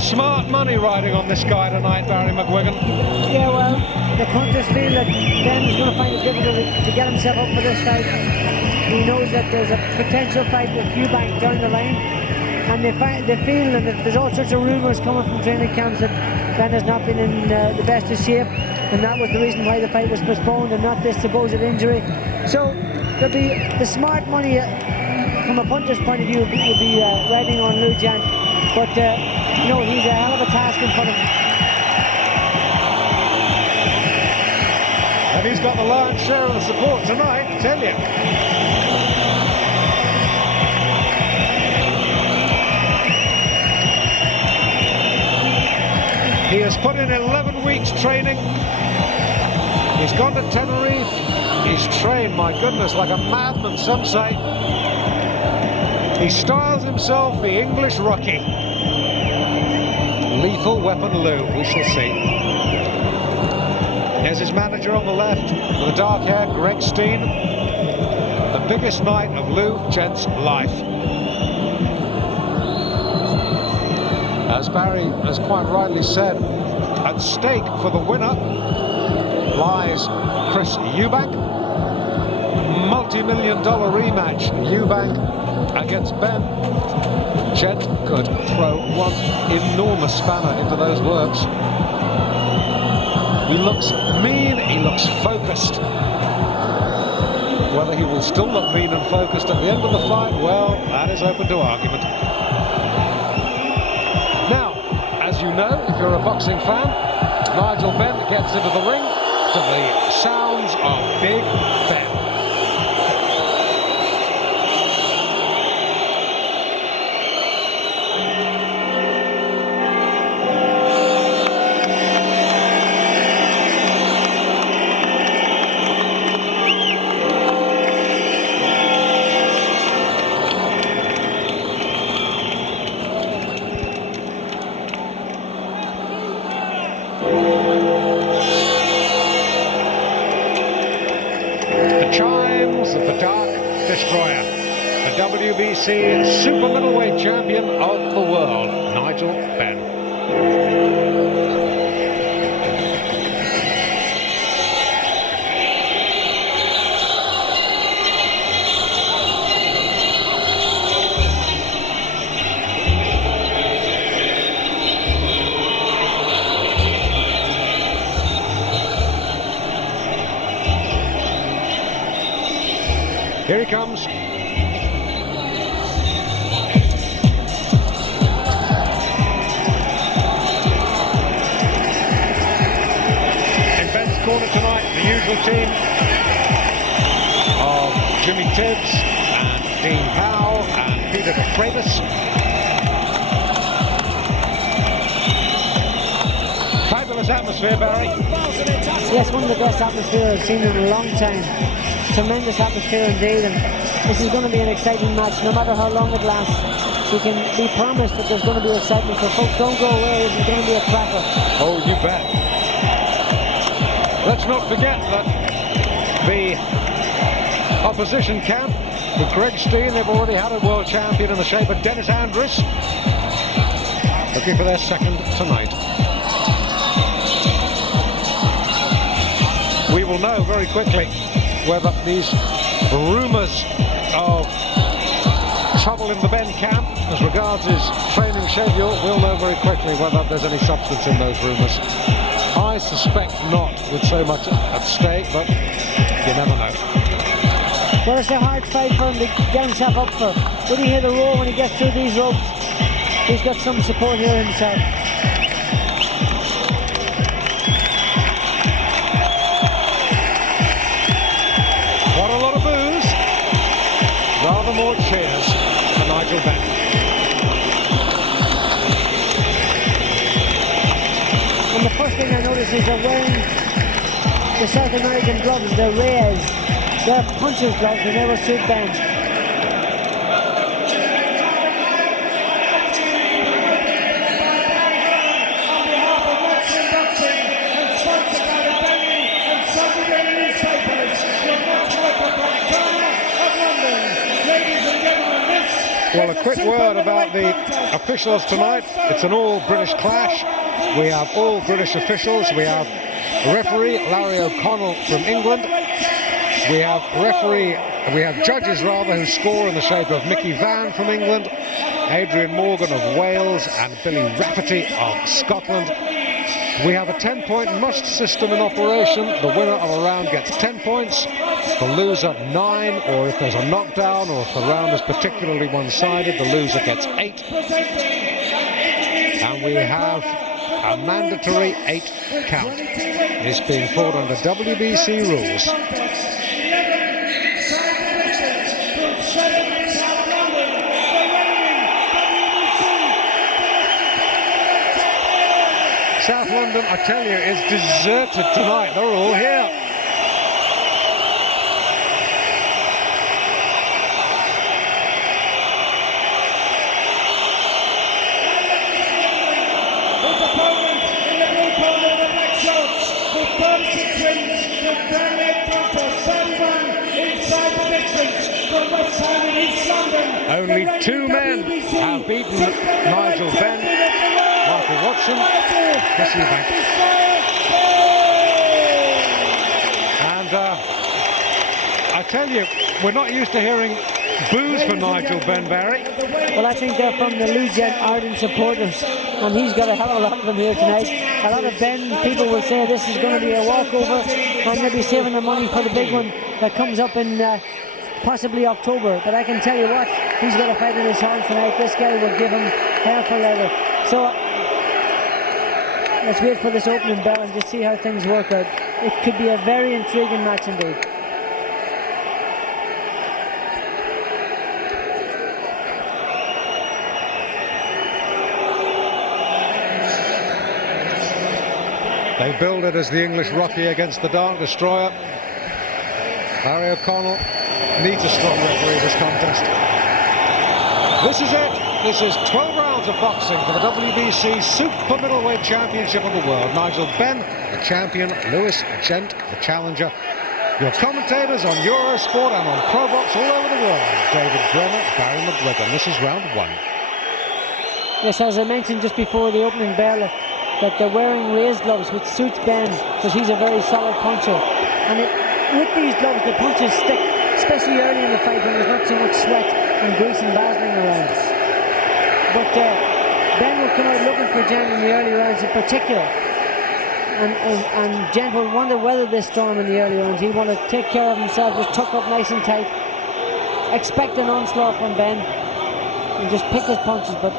smart money riding on this guy tonight, Barry McGuigan. Yeah, well, the punters feel that Ben is going to find it difficult to get himself up for this fight. He knows that there's a potential fight with Eubank down the line, and they feel that there's all sorts of rumours coming from training camps that Ben has not been in the best of shape, and that was the reason why the fight was postponed and not this supposed injury. So there'll be the smart money from a punter's point of view would be riding on Lou Gent, but you know, he's a hell of a task in front of him. And he's got the lion's share of the support tonight, I tell you. He has put in 11 weeks training. He's gone to Tenerife. He's trained, my goodness, like a madman, some say. He styles himself the English Rocky. Lethal weapon Lou, we shall see. Here's his manager on the left, with the dark hair, Greg Steen. The biggest night of Lou Gent's life. As Barry has quite rightly said, at stake for the winner lies Chris Eubank. Multi-million-dollar rematch, Eubank against Ben. Gent could throw one enormous spanner into those works. He looks mean, he looks focused. Whether he will still look mean and focused at the end of the fight, well, that is open to argument. Now, as you know, if you're a boxing fan, Nigel Benn gets into the ring to the sounds of Big Ben. Chimes of the Dark Destroyer, the WBC super-middleweight champion of the world, Nigel Benn. Here he comes. In Ben's corner tonight, the usual team of Jimmy Tibbs and Dean Powell and Peter de Freitas. Fabulous atmosphere, Barry. Yes, one of the best atmospheres I've seen in a long time. Tremendous atmosphere indeed, and this is going to be an exciting match, no matter how long it lasts. You can be promised that there's going to be excitement, so folks, don't go away. This is going to be a cracker. Oh, you bet. Let's not forget that the opposition camp, with Greg Steen, they've already had a world champion in the shape of Dennis Andrus, looking for their second tonight. We will know very quickly whether these rumours of trouble in the Ben camp as regards his training schedule, we'll know very quickly whether there's any substance in those rumours. I suspect not, with so much at stake, but you never know. Well, it's a hard fight for him to get himself up for. Did he hear the roar when he gets through these ropes? He's got some support here himself. Rather more cheers for Nigel Benn. And the first thing I notice is they're wearing the South American gloves, the Reyes. They're puncher's gloves and they will suit Benn. On behalf of Matchroom Boxing and sponsored by the Daily and Sunday newspapers, your match record from China of London. Ladies and gentlemen, this Well, a quick word about the officials tonight. It's an all-British clash. We have all British officials. We have referee Larry O'Connell from England. We have judges rather who score in the shape of Mickey Vann from England, Adrian Morgan of Wales, and Billy Rafferty of Scotland. We have a 10-point must system in operation. The winner of a round gets 10 points, the loser 9, or if there's a knockdown or if the round is particularly one-sided, the loser gets 8. And we have a mandatory 8 count. It's being fought under WBC rules. South London, I tell you, is deserted tonight. They're all here. His opponent in the blue corner of the black shorts with 36 wins, the Premier Contest 31 inside the distance from West Ham in East London. Only 2 men have beaten Nigel Benn, Michael Watson, Chris Eubank. And I tell you, we're not used to hearing boos for Nigel Benn, Barry. Well, I think they're from the Lou Gent ardent supporters, and he's got a hell of a lot of them here tonight. A lot of Ben people will say this is going to be a walkover, and they'll be saving their money for the big one that comes up in possibly October. But I can tell you what, he's got a fight in his hands tonight. This guy will give him hell for leather. So let's wait for this opening bell and just see how things work out. It could be a very intriguing match indeed. They build it as the English Rocky against the Dark Destroyer. Larry O'Connell needs a strong referee in this contest. This is it. This is 12 rounds of boxing for the WBC super-middleweight championship of the world. Nigel Benn, the champion, Lou Gent, the challenger. Your commentators on Eurosport and on Probox all over the world. David Brenner, Barry McGregor. This is round 1. Yes, as I mentioned just before the opening bell, that they're wearing raised gloves, which suits Ben because he's a very solid puncher. And with these gloves, the punches stick, especially early in the fight when there's not so much sweat and grease and vaseline around. But Ben will come out looking for Gent in the early rounds in particular. And Gent will want to weather this storm in the early rounds. He'll want to take care of himself, just tuck up nice and tight. Expect an onslaught from Ben and just pick his punches, but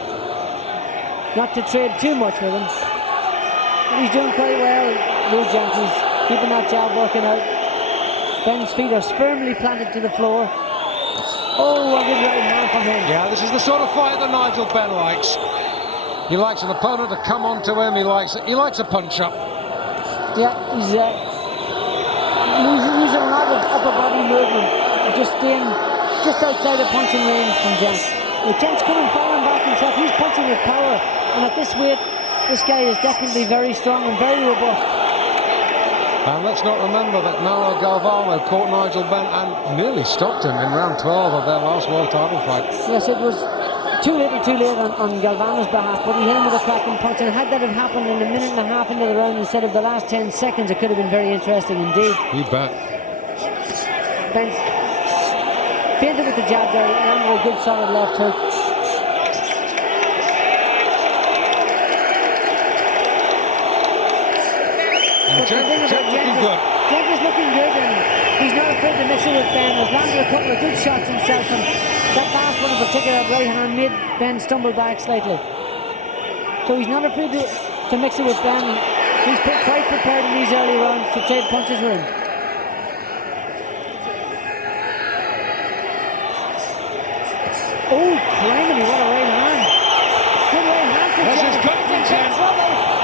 not to trade too much with him. He's doing quite well, Lou Gent. He's keeping that jab working out. Ben's feet are firmly planted to the floor. Oh, a good right hand from him. Yeah, this is the sort of fight that Nigel Benn likes. He likes an opponent to come onto him. He likes a punch-up. Yeah, he's using a lot of upper body movement, just staying just outside of punching range from Gent. Gent's coming firing back himself. He's punching with power, and at this weight, this guy is definitely very strong and very robust. And let's not remember that Mauro Galvano caught Nigel Benn and nearly stopped him in round 12 of their last world title fight. Yes, it was too late on Galvano's behalf, but he hit him with a cracking punch, and had that have happened in a minute and a half into the round instead of the last 10 seconds, it could have been very interesting indeed. You bet. Ben's feinted with the jab there, and a good solid left hook. Gent looking good. Gent is looking good, and he's not afraid to mix it with Ben. He's landed a couple of good shots himself, and that last one in particular, that right hand, made Ben stumble back slightly. So he's not afraid to mix it with Ben. He's quite prepared in these early rounds to trade punches with him. Oh, criminy, what a right hand. Good right hand from Gent. This is good from Gent.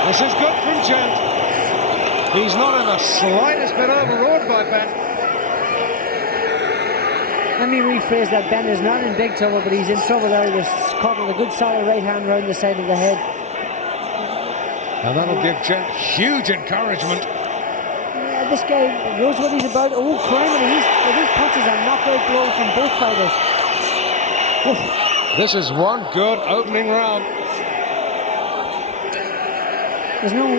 This is good from Gent. He's not in the slightest bit overawed by Ben. Let me rephrase that. Ben is not in big trouble, but he's in trouble there. He was caught with a good solid right hand round the side of the head. And that'll give Gent huge encouragement. Yeah, this guy knows what he's about. Oh, criminy, these punches are knockout blows from both fighters. Oof. This is one good opening round. There's no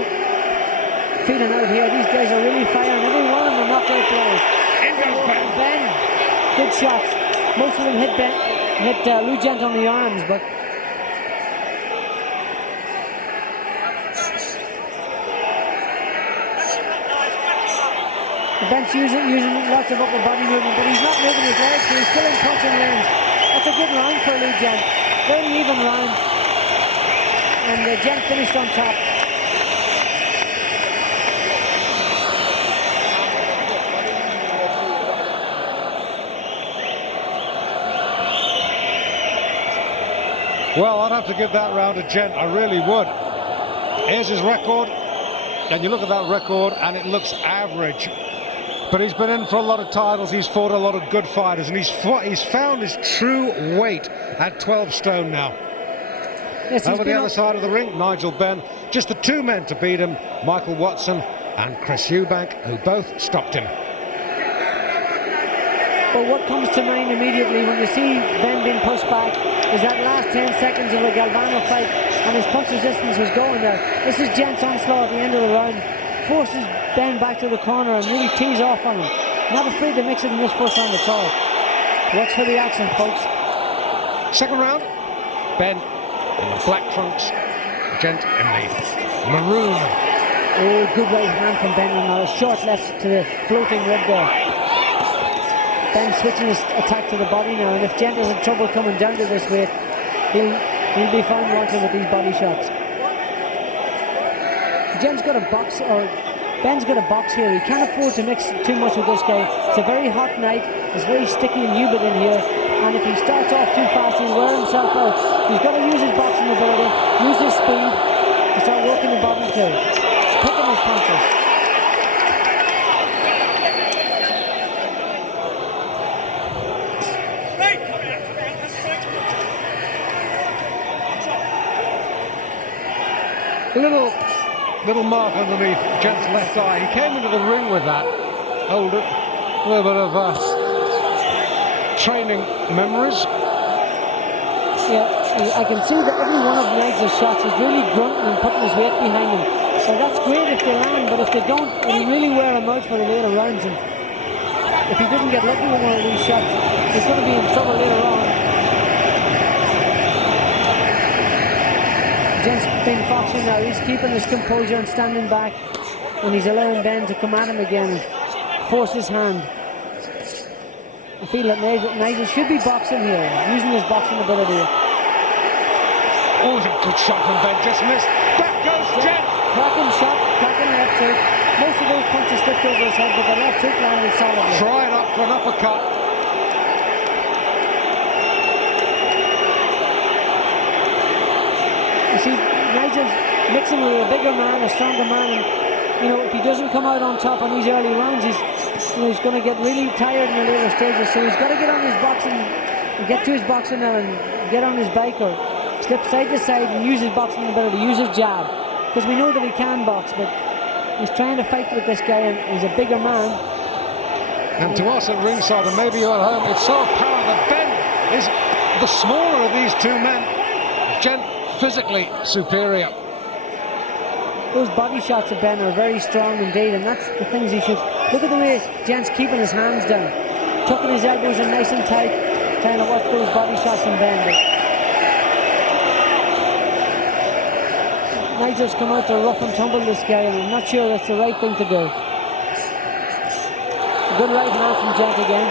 feeling out here. These guys are really firing. Every one of them are knockout blows. In goes Ben. Ben, good shots. Most of them hit Lou Gent on the arms, but Ben's using lots of upper body movement, but he's not moving his legs, so he's still in punching range. That's a good round for Lou Gent. Very even round. And Gent finished on top. Well, I'd have to give that round to Gent, I really would. Here's his record, and you look at that record and it looks average. But he's been in for a lot of titles, he's fought a lot of good fighters, and he's found his true weight at 12 stone now. Yes, over the other side of the ring, Nigel Benn, just the two men to beat him, Michael Watson and Chris Eubank, who both stopped him. But what comes to mind immediately when you see Ben being pushed back is that last 10 seconds of the Galvano fight, and his punch resistance was going there. This is Gent's onslaught at the end of the round. Forces Ben back to the corner and really tees off on him. Not afraid to mix it in this first round at all. Watch for the action, folks. Second round, Ben in the black trunks, Gent in the maroon. Oh, good right hand from Ben, and a short left to the floating rib there. Ben switching his attack to the body now, and if Gent has trouble coming down to this weight, he'll be found wanting with these body shots. Ben's got a box here. He can't afford to mix too much with this guy. It's a very hot night. It's very sticky and humid in here, and if he starts off too fast, he'll wear himself out. He's got to use his boxing ability, use his speed, and start working the body too. Picking his punches. A little mark underneath Gent's left eye. He came into the ring with that. Hold it. A little bit of training memories. Yeah, I can see that every one of Nigel's shots is really grunting and putting his weight behind him. So that's great if they land, but if they don't, it'll really wear him out for the later rounds. And if he doesn't get lucky with one of these shots, he's going to be in trouble later on. Gent's been foxing now. He's keeping his composure and standing back, and he's allowing Ben to come at him again and force his hand. I feel that Nigel should be boxing here, using his boxing ability. Oh, it's a good shot from Ben, just missed. Back goes Gent. Cracking shot, cracking left hook. Most of those punches slipped over his head, but the left hook landed solidly. Trying up for an uppercut. You see, Nigel's mixing with a bigger man, a stronger man, and you know, if he doesn't come out on top on these early rounds, he's going to get really tired in the later stages. So he's got to get on his boxing, get to his boxing now, and get on his bike or slip side to side and use his boxing ability, use his jab, because we know that he can box, but he's trying to fight with this guy, and he's a bigger man. And to us at ringside, and maybe you at home, it's so apparent that Ben is the smaller of these two men. Gent physically superior. Those body shots of Ben are very strong indeed, and that's the things he should... Look at the way Gent's keeping his hands down, tucking his elbows in nice and tight, trying to watch those body shots from Ben. But Nigel's come out to rough and tumble this guy, and I'm not sure that's the right thing to do. Good right hand from Gent again.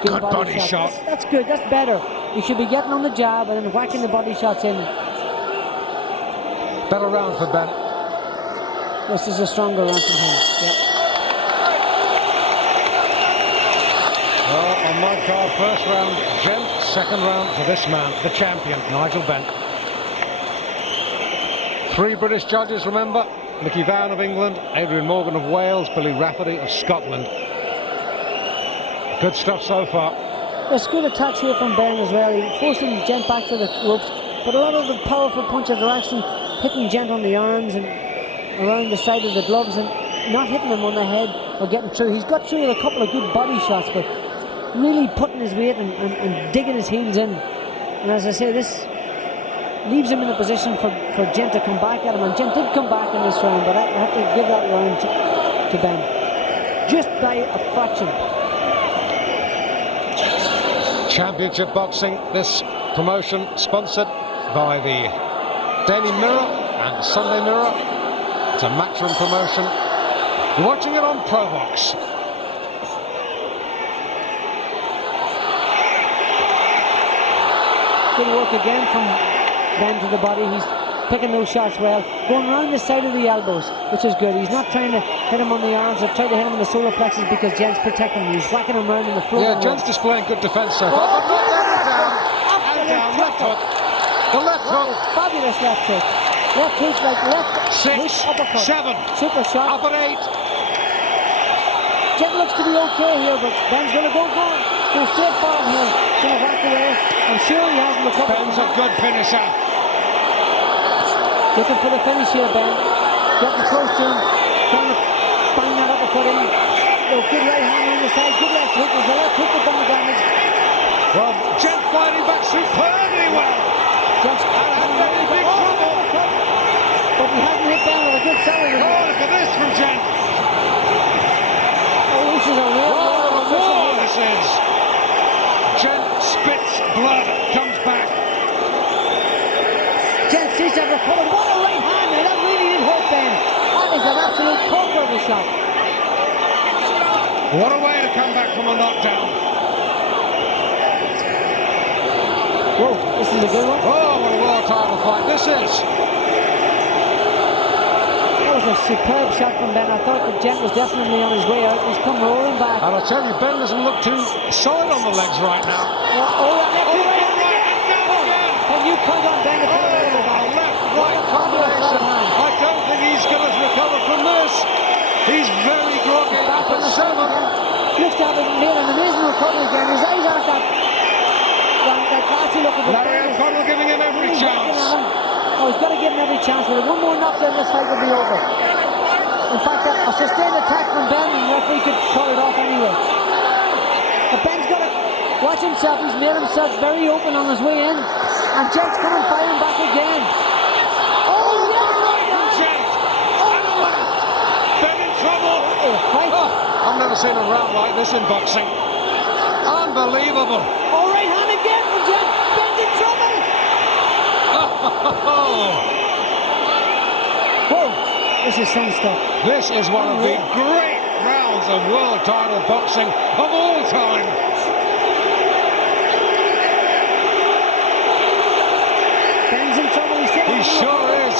Good body shot. That's good, that's better. You should be getting on the jab and then whacking the body shots in. Better round for Ben. This is a stronger round from him. Yep. Well, on my card, first round, Gent. Second round for this man, the champion, Nigel Benn. 3 British judges, remember? Nicky Vaughan of England, Adrian Morgan of Wales, Billy Rafferty of Scotland. Good stuff so far. There's good attacks here from Ben as well. He forcing Gent back to the ropes, but a lot of the powerful punches are actually hitting Gent on the arms and around the side of the gloves and not hitting him on the head or getting through. He's got through with a couple of good body shots, but really putting his weight and digging his heels in. And as I say, this leaves him in a position for Gent to come back at him. And Gent did come back in this round, but I have to give that round to Ben. Just by a fraction. Championship Boxing, this promotion sponsored by the Daily Mirror and the Sunday Mirror. It's a Matchroom promotion. You're watching it on ProBox. Good work again from Ben to the body. He's picking those shots well. Going around the side of the elbows, which is good. He's not trying to hit him on the arms or try to hit him in the solar plexus because Gent's protecting him. He's whacking him around in the floor. Yeah, Gent's displaying good defence so far. Oh, Down, left hook. The left hook. Fabulous left hook. Left hook like left. 6, uppercut. 7. Super shot. Up at 8. Gent looks to be okay here, but Ben's going to go straight for him here. Going to whack away. I'm sure he hasn't recovered. Ben's a good finisher. Looking for the finish here, Ben. Getting close to him. Trying to bang that uppercut in. Oh, good right hand on the side. Good left hook. There's a left hook that's done the damage. Well, Gent fighting back superbly well. Gent's And very big trouble. But he hasn't hit Ben with a good salary. Oh, look at this from Gent. Oh, this is a real war this is. Gent spits blood, comes back. Gent sees that recovered. What a right hand! Now that really did hurt Ben. That is an absolute corker of a shot. What a way to come back from a knockdown. Whoa, this is a good one. Oh, what a world title fight this is. That was a superb shot from Ben. I thought that Gent was definitely on his way out. He's come rolling back. And I'll tell you, Ben doesn't look too solid on the legs right now. Can you count on Ben to put it over the Left-right combination. I don't think he's going to recover from this. He's very groggy. Up at 7. Looks to have made an amazing recovery again. His eyes aren't that classy looking. Larry O'Connell giving him every chance. Oh, he's got to give him every chance. With one more knockdown, this fight will be over. In fact, a sustained attack from Ben, and the referee could call it off anyway. But Ben's got to watch himself. He's made himself very open on his way in. And Gent's coming firing back again. Oh, yes! Gent. And left. Ben in trouble. Right. Oh, I've never seen a round like this in boxing. Unbelievable. Oh, right hand again from Gent. Ben's in trouble. Whoa, this is some stuff. This is one of the great rounds of world title boxing of all time. Ben's in trouble. He sure is.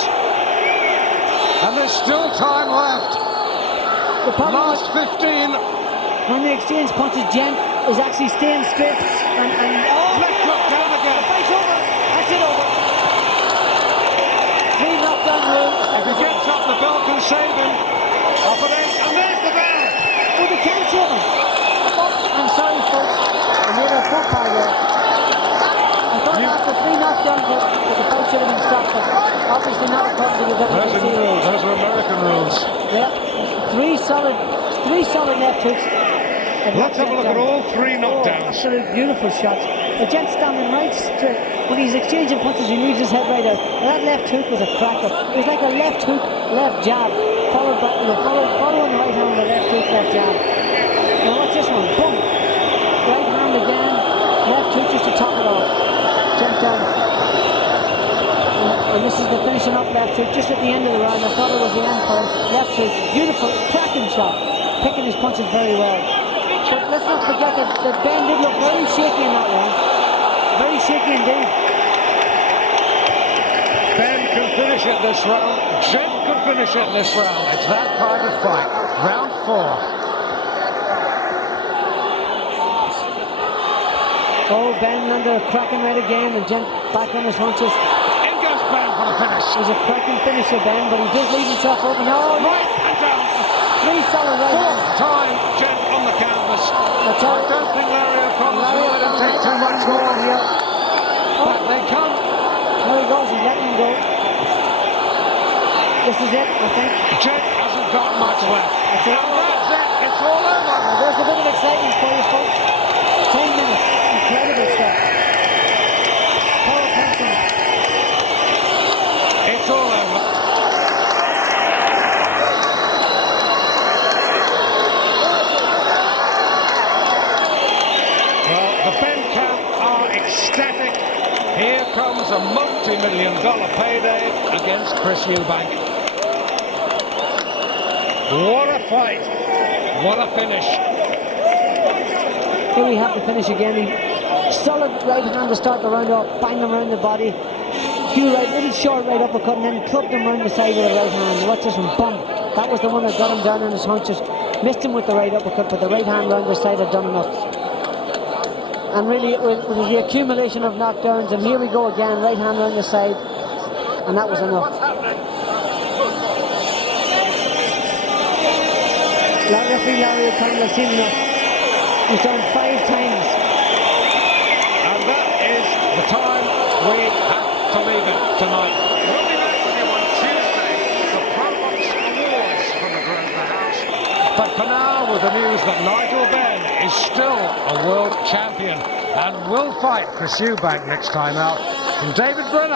And there's still time left. Last 15. When they exchange punches, Gent is actually staying straight and left hook down again. The fight's over. That's it over. 3 knockdown rule. If he gets up, the bell can save him. Up at 8, and there's the bell. Oh, they can't save him. Oh, I'm sorry, folks. I made a faux pas there. I thought after 3 knockdowns that the fight should have been stopped, but obviously not according to the WBC rules. Those are American rules. Yeah, 3 solid left hooks. Let's have a look at all 3 knockdowns. Oh, absolute beautiful shots. The Gent's standing right straight. When he's exchanging punches, he leaves his head right out. And that left hook was a cracker. It was like a left hook, left jab, following the right hand with a left hook, left jab. Now watch this one. Boom. Right hand again. Left hook just to top it off. Gent down. And this is the finishing up left hook just at the end of the round. I thought it was the end for him. Left hook. Beautiful, cracking shot. Picking his punches very well. But let's not forget that Ben did look very shaky in that round. Very shaky indeed. Ben can finish it this round. Gent could finish it this round. It's that kind of fight. Round 4. Oh, Ben under a cracking right again, and Gent back on his haunches. In goes Ben for the finish. It was a cracking finisher, Ben, but he does leave himself open. Oh, Right and down. 3 solid right hands. 4th time Gent on the canvas. I don't think Larry O'Connell's going to let him take too much more. Here. Back they come. There he goes, he's letting him go. This is it, I think. Gent hasn't got much left. That's it. And that's it. It's all over. Now, there's a bit of excitement for you, folks. was a multi-million-dollar payday against Chris Eubank. What a fight! What a finish! Here we have the finish again. Solid right hand to start the round off, bang him around the body. Hugh Wright, little short right uppercut, and then clubbed him around the side with the right hand. Watch this one, bump. That was the one that got him down on his haunches. Missed him with the right uppercut, but the right hand round the side had done enough. And really, it was the accumulation of knockdowns, and here we go again, right hand round the side, and that was enough. Referee Larry O'Connell has seen enough. He's done 5 times. And that is the time we have to leave it tonight. We'll be back with you on Tuesday for Provox Awards from the Grosvenor House. But for now, with the news that Nigel Benn is still a world champion and will fight Chris Eubank next time out, from David Brenner.